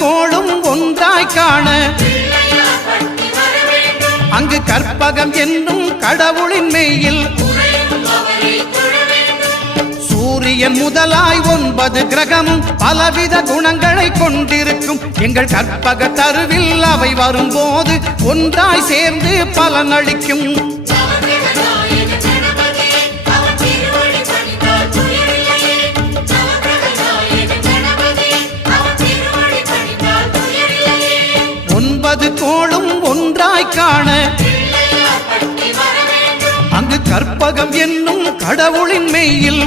கோளும் ஒன்றாய் காண அங்கு கற்பகம் என்னும் கடவுளின் மெய்யில் சூரியன் முதலாய் 9 கிரகமும் பலவித குணங்களை கொண்டிருக்கும் எங்கள் கற்பக தருவில் அவை வரும்போது ஒன்றாய் சேர்ந்து பலனளிக்கும். கோளும் ஒன்றாய் காண அங்கு கற்பகம் என்னும் கடவுளின் மெய்யில்